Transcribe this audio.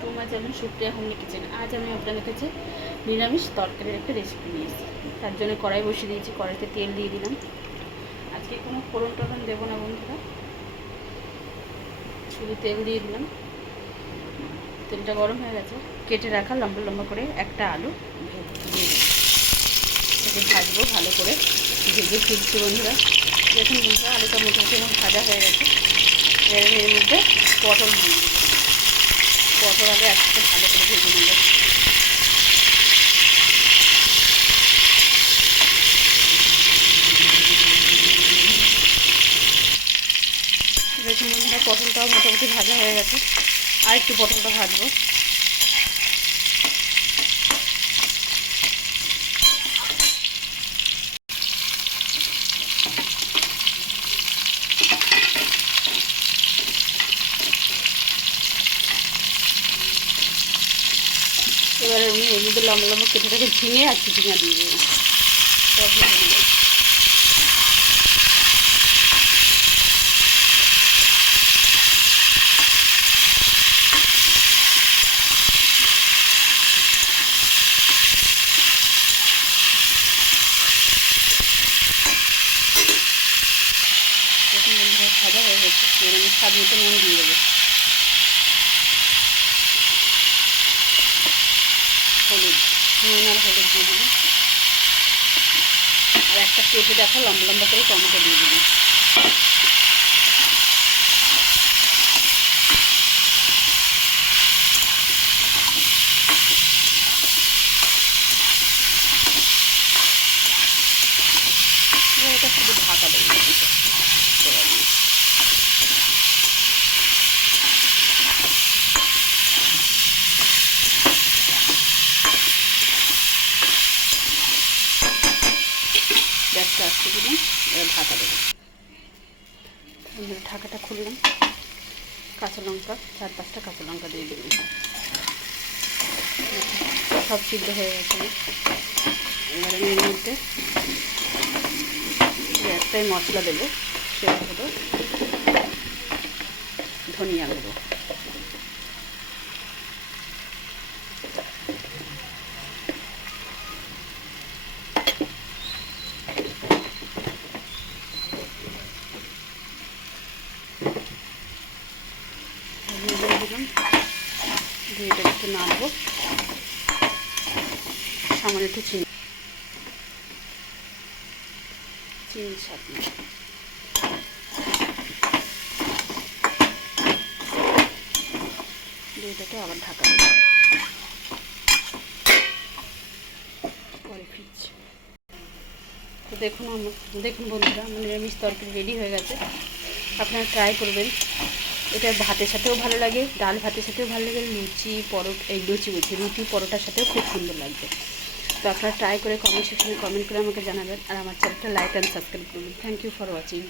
To my channel Supriya homely kitchen. আজ আমি আপনাদের কাছে নিরামিষ তরকারির একটা রেসিপি নিয়ে এসেছি। তার জন্য কড়াই বসিয়ে দিয়েছি, কড়াইতে তেল দিয়ে দিলাম। আজকে কোনো ফোড়ন টোড়ন দেবো না বন্ধুরা, শুধু তেল দিয়ে দিলাম। তেলটা গরম হয়ে গেছে, কেটে রাখা লম্বা লম্বা করে একটা আলু দিয়ে দিলাম। সেটা ভাজবো ভালো করে, ভেজে ফিরছি বন্ধুরা। দেখুন বন্ধুরা, আলুটা মোটামুটি আমার ভাজা হয়ে গেছে। এর মধ্যে পটল দিয়ে দেবো। পটল আগে একসাথে ভালো করে ভেজে নেব। দেখুন বন্ধুরা, পটলটাও মোটামুটি ভাজা হয়ে গেছে, আর একটু পটলটা ভাজবো। এবারে আমি এর মধ্যে লম্বা লম্বা কেটে রেখে ঝিঙে আর চিচিঙা দিয়ে দেবো। সব ভেজে নেব। দেখুন বন্ধুরা, ভাজা হয়ে গেছে। এবার আমি স্বাদ মতো নুন দিয়ে দেবো, হলুদ, নুন আর হলুদ দিয়ে দিবি। আর একটা কেটে রাখা লম্বা লম্বা করে টমেটো দিয়ে দিবি। এটা শুধু ঢাকা দেবো। গ্যাসটা আসতে দিলাম, এবার ঢাকা দেবো। ঢাকাটা খুললাম, কাঁচা লঙ্কা 4-5টা কাঁচা লঙ্কা দিয়ে দেবেন। সব সিদ্ধ হয়ে গেছে। এবার আমি এর মধ্যে একটাই মশলা দেবো, সেটা হলো ধনিয়া গুঁড়ো। দিলাম, দিয়ে এটা একটু নাড়বো। সামান্য একটু চিনি স্বাদ দিয়ে এটাকে আবার ঢাকা দেবো। পরে ফিরছি। তো দেখুন বন্ধুরা, আমার নিরামিষ তরকারি রেডি হয়ে গেছে। আপনারা ট্রাই করবেন। এটা ভাতের সাথেও ভালো লাগে, ডাল ভাতের সাথেও ভালো লাগে, রুটি পরোটার সাথেও খুব সুন্দর লাগবে। তো আপনারা ট্রাই করে কমেন্ট সেকশনে কমেন্ট করে আমাকে জানাবেন, আর আমার চ্যানেলটা লাইক অ্যান্ড সাবস্ক্রাইব করবেন। Thank you for watching.